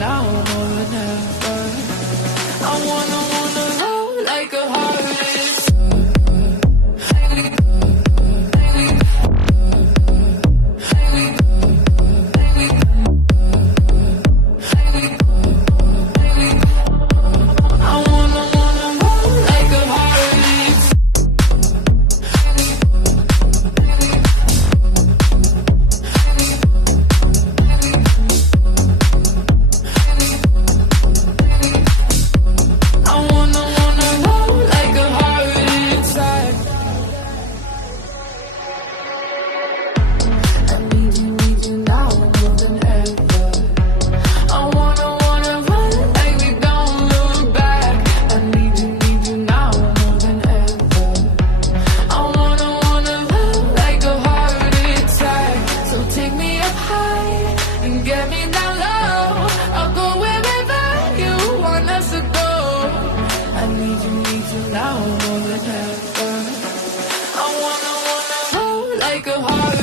now more than ever. I wanna hold like a heart. Now more than ever. I wanna hold like a heart.